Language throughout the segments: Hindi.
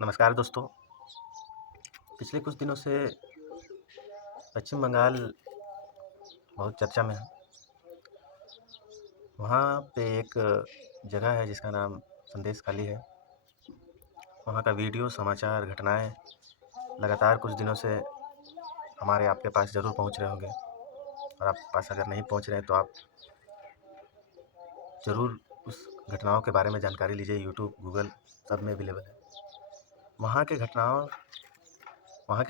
नमस्कार दोस्तों। पिछले कुछ दिनों से पश्चिम बंगाल बहुत चर्चा में है। वहाँ पे एक जगह है जिसका नाम संदेशखाली है। वहाँ का वीडियो, समाचार, घटनाएं लगातार कुछ दिनों से हमारे आपके पास ज़रूर पहुँच रहे होंगे, और आपके पास अगर नहीं पहुँच रहे हैं तो आप ज़रूर उस घटनाओं के बारे में जानकारी लीजिए। यूट्यूब, गूगल सब में अवेलेबल है। वहाँ की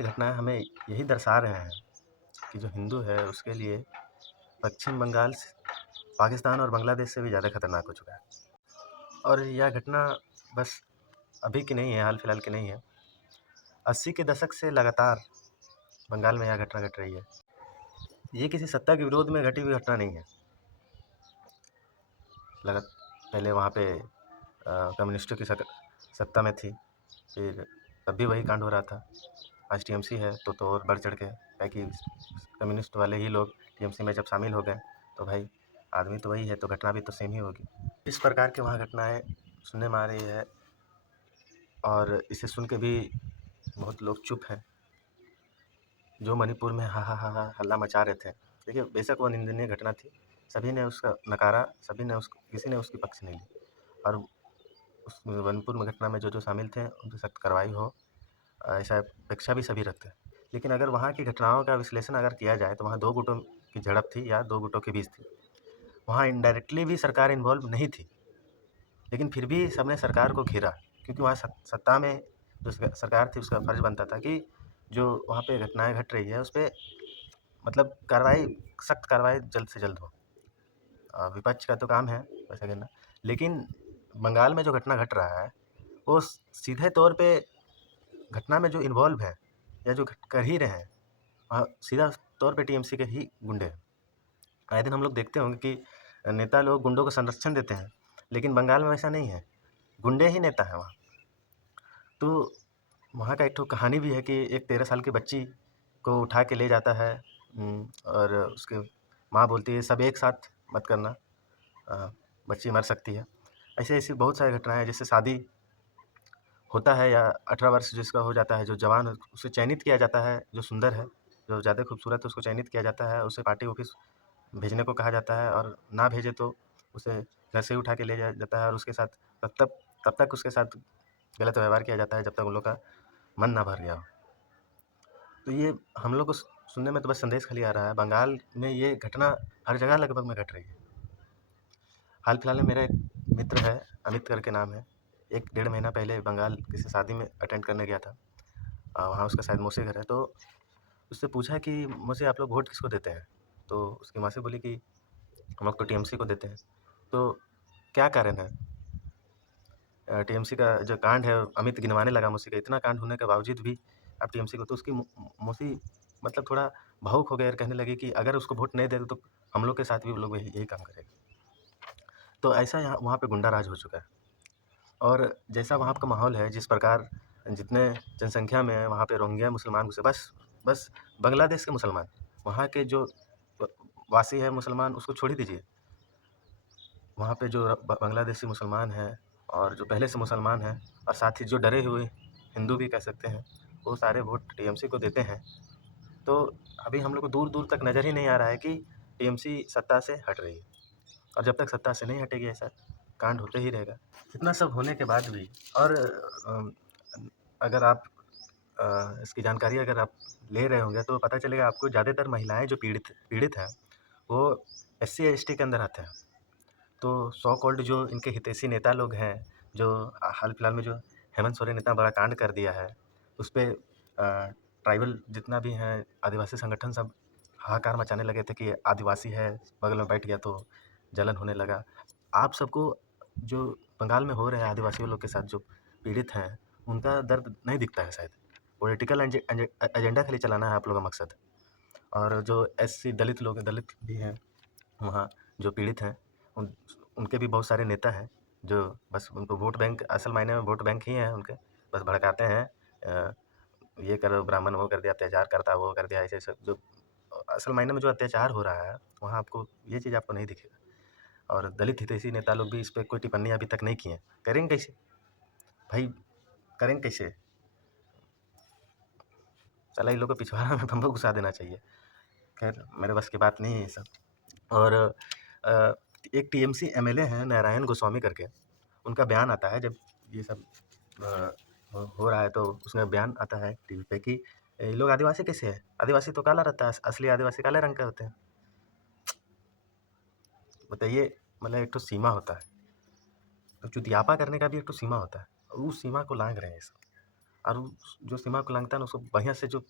घटनाएं हमें यही दर्शा रहे हैं कि जो हिंदू है उसके लिए पश्चिम बंगाल पाकिस्तान और बांग्लादेश से भी ज़्यादा खतरनाक हो चुका है। और यह घटना बस अभी की नहीं है, हाल फिलहाल की नहीं है। 80 के दशक से लगातार बंगाल में यह घटना घट रही है। ये किसी सत्ता के विरोध में घटी हुई घटना नहीं है। पहले वहाँ पे कम्युनिस्टों की सत्ता में थी, फिर तब भी वही कांड हो रहा था। आज टीएमसी है तो और बढ़ चढ़ के है कि कम्युनिस्ट वाले ही लोग टीएमसी में जब शामिल हो गए तो भाई आदमी तो वही है, तो घटना भी तो सेम ही होगी। इस प्रकार की वहाँ घटनाएं सुनने में आ रही है, और इसे सुन के भी बहुत लोग चुप हैं। जो मणिपुर में हा हा हा हा हल्ला मचा रहे थे, देखिए बेशक वो निंदनीय घटना थी, सभी ने उसका नकारा, किसी ने उसकी पक्ष नहीं ली। और उस मणिपुर में घटना में जो शामिल थे उन पर सख्त कार्रवाई हो, ऐसा अपेक्षा भी सभी रखते हैं। लेकिन अगर वहाँ की घटनाओं का विश्लेषण अगर किया जाए तो वहाँ दो गुटों की झड़प थी या दो गुटों के बीच थी। वहाँ इनडायरेक्टली भी सरकार इन्वॉल्व नहीं थी, लेकिन फिर भी सबने सरकार को घेरा, क्योंकि वहाँ सत्ता में जो सरकार थी उसका फर्ज बनता था कि जो वहाँ पे घटनाएं घट रही है उस पर मतलब सख्त कार्रवाई जल्द से जल्द हो। विपक्ष का तो काम है वैसा कहना, लेकिन बंगाल में जो घटना घट रहा है वो सीधे तौर पे घटना में जो इन्वॉल्व है या जो कर ही रहे हैं सीधा तौर पे टीएमसी के ही गुंडे हैं। आए दिन हम लोग देखते होंगे कि नेता लोग गुंडों को संरक्षण देते हैं, लेकिन बंगाल में वैसा नहीं है, गुंडे ही नेता हैं वहाँ। तो वहाँ का एक ठो कहानी भी है कि एक 13 साल की बच्ची को उठा के ले जाता है, और उसके माँ बोलती है सब एक साथ मत करना, बच्ची मर सकती है। ऐसे ऐसी बहुत सारी घटनाएं हैं, जैसे शादी होता है या 18 वर्ष जिसका हो जाता है, जो जवान है उसे चयनित किया जाता है, जो सुंदर है, जो ज़्यादा खूबसूरत है उसको चयनित किया जाता है, उसे पार्टी ऑफिस भेजने को कहा जाता है, और ना भेजे तो उसे घर से ही उठा के ले जाया जाता है, और उसके साथ तब तक उसके साथ गलत व्यवहार किया जाता है जब तक उन लोग का मन ना भर गया हो। तो ये हम लोग को सुनने में तो बस संदेश खाली आ रहा है, बंगाल में ये घटना हर जगह लगभग में घट रही है। हाल फिलहाल में मेरा एक मित्र है, अमित करके नाम है, 1-1.5 महीना पहले बंगाल किसी शादी में अटेंड करने गया था। वहाँ उसका शायद मौसी घर है, तो उससे पूछा कि मौसी आप लोग वोट किसको देते हैं? तो उसकी माँ से बोली कि हम लोग तो टीएमसी को देते हैं। तो क्या कारण है? टीएमसी का जो कांड है, अमित गिनवाने लगा मौसी का, इतना कांड होने के बावजूद भी आप टीएमसी को, तो उसकी मौसी मतलब थोड़ा भावुक हो गए और कहने लगे कि अगर उसको वोट नहीं देते तो हम लोग के साथ भी वो लोग यही काम करेंगे। तो ऐसा यहाँ वहाँ पे गुंडा राज हो चुका है। और जैसा वहाँ का माहौल है, जिस प्रकार जितने जनसंख्या में है वहाँ पे रोहिंग्या मुसलमान घुसे, बस बांग्लादेश के मुसलमान, वहाँ के जो वासी है मुसलमान उसको छोड़ ही दीजिए, वहाँ पे जो बांग्लादेशी मुसलमान हैं और जो पहले से मुसलमान हैं, और साथ ही जो डरे हुए हिंदू भी कह सकते हैं, वो सारे वोट टीएमसी को देते हैं। तो अभी हम लोग को दूर दूर तक नज़र ही नहीं आ रहा है कि टीएमसी सत्ता से हट रही है, और जब तक सत्ता से नहीं हटेगी ऐसा कांड होते ही रहेगा। इतना सब होने के बाद भी, और अगर आप इसकी जानकारी अगर आप ले रहे होंगे तो पता चलेगा आपको, ज़्यादातर महिलाएं जो पीड़ित हैं वो SC ST के अंदर आते हैं। तो सो कॉल्ड जो इनके हितैषी नेता लोग हैं, जो हाल फिलहाल में जो हेमंत सोरेन इतना बड़ा कांड कर दिया है, उस पर ट्राइबल जितना भी हैं आदिवासी संगठन सब हाहाकार मचाने लगे थे कि आदिवासी है, बगल में बैठ गया तो जलन होने लगा। आप सबको जो बंगाल में हो रहे हैं आदिवासियों लोग के साथ जो पीड़ित हैं, उनका दर्द नहीं दिखता है शायद। पॉलिटिकल एजेंडा खाली चलाना है आप लोगों का मकसद। और जो SC दलित लोग, दलित भी हैं वहाँ जो पीड़ित हैं, उनके भी बहुत सारे नेता हैं जो बस उनको वोट बैंक, असल मायने में वोट बैंक ही हैं उनके, बस भड़काते हैं, ये करो ब्राह्मण, वो कर दिया, अत्याचार करता, वो कर दिया, ऐसे सब जो असल मायने में जो अत्याचार हो रहा है वहाँ आपको ये चीज़ आपको नहीं दिखेगा। और दलित हितैषी नेता लोग भी इस पर कोई टिप्पणी अभी तक नहीं किए हैं, करेंगे कैसे भाई? करेंगे कैसे? साला इन लोग को पिछवाड़ा में हमको घुसा देना चाहिए। खैर मेरे बस की बात नहीं है ये सब। और एक टीएमसी एमएलए हैं नारायण गोस्वामी करके, उनका बयान आता है जब ये सब हो रहा है तो उसमें बयान आता है टीवी पे कि ये लोग आदिवासी कैसे है? आदिवासी तो काला रहता है, असली आदिवासी काले रंग के होते हैं। बताइए, मतलब एक तो सीमा होता है, तो चुतियापा करने का भी एक तो सीमा होता है, और उस सीमा को लांघ रहे हैं ये सब। और जो सीमा को लांघता है ना, उसको बढ़िया से जो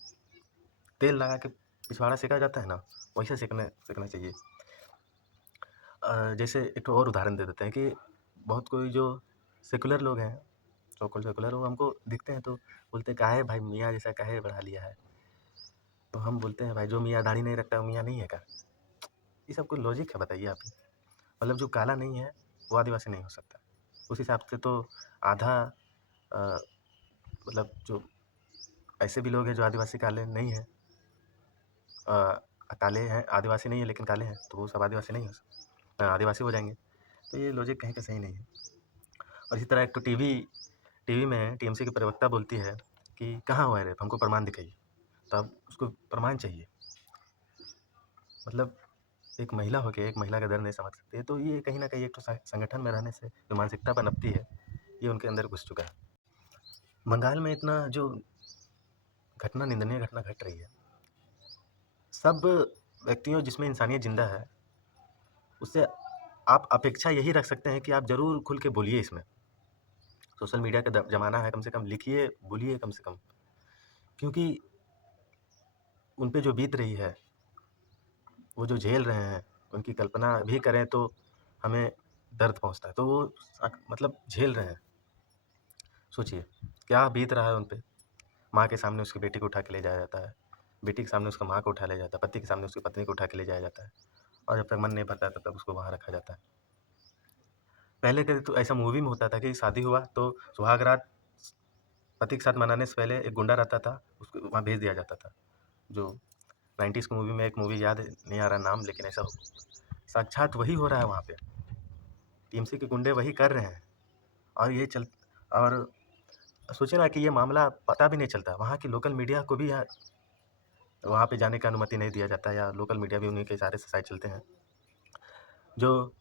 तेल लगा के पिछवाड़ा सेका जाता है ना, वैसे सेकना चाहिए। जैसे एक तो और उदाहरण दे देते हैं कि बहुत कोई जो सेकुलर लोग हैं, सो-कॉल्ड सेकुलर, वो हमको दिखते हैं तो बोलते हैं काहे भाई मियाँ जैसा काहे बढ़ा लिया है? तो हम बोलते हैं भाई जो मियाँ दाढ़ी नहीं रखता वो मियाँ नहीं है क्या? ये सब कोई लॉजिक है बताइए आप ही? मतलब जो काला नहीं है वो आदिवासी नहीं हो सकता। उस हिसाब से तो आधा मतलब जो ऐसे भी लोग हैं जो आदिवासी काले नहीं हैं, काले हैं, आदिवासी नहीं है लेकिन काले हैं, तो वो सब आदिवासी नहीं हो आदिवासी हो जाएंगे। तो ये लॉजिक कहीं का सही नहीं है। और इसी तरह एक तो टीवी में टीएमसी की प्रवक्ता बोलती है कि कहाँ हुआ है रेप, हमको प्रमाण दिखाइए। तो अब उसको प्रमाण चाहिए। मतलब एक महिला होकर एक महिला का दर्द नहीं समझ सकती है, तो ये कहीं ना कहीं एक तो संगठन में रहने से जो मानसिकता पनपती है, ये उनके अंदर घुस चुका है। बंगाल में इतना जो घटना, निंदनीय घटना घट रही है, सब व्यक्तियों जिसमें इंसानियत जिंदा है, उससे आप अपेक्षा यही रख सकते हैं कि आप ज़रूर खुल के बोलिए इसमें। सोशल मीडिया का ज़माना है, कम से कम लिखिए, बोलिए कम से कम। क्योंकि उन पे जो बीत रही है, वो जो झेल रहे हैं, उनकी कल्पना भी करें तो हमें दर्द पहुंचता है। तो वो मतलब झेल रहे हैं। सोचिए क्या बीत रहा है उन पे। माँ के सामने उसकी बेटी को उठा के ले जाया जाता है, बेटी के सामने उसका माँ को उठा ले जाता है, पति के सामने उसकी पत्नी को उठा के ले जाया जाता है, और जब तक मन नहीं भरता तब तक उसको वहाँ रखा जाता है। पहले के तो ऐसा मूवी में होता था कि शादी हुआ तो सुहाग रात पति के साथ मनाने से पहले एक गुंडा रहता था, उसको वहाँ भेज दिया जाता था। जो 90s की मूवी में, एक मूवी याद नहीं आ रहा नाम, लेकिन ऐसा साक्षात वही हो रहा है वहाँ पे। टीएमसी के गुंडे वही कर रहे हैं। और ये और सोचिए ना कि ये मामला पता भी नहीं चलता, वहाँ की लोकल मीडिया को भी वहाँ पे जाने का अनुमति नहीं दिया जाता, या लोकल मीडिया भी उन्हीं के इशारे से शायद चलते हैं। जो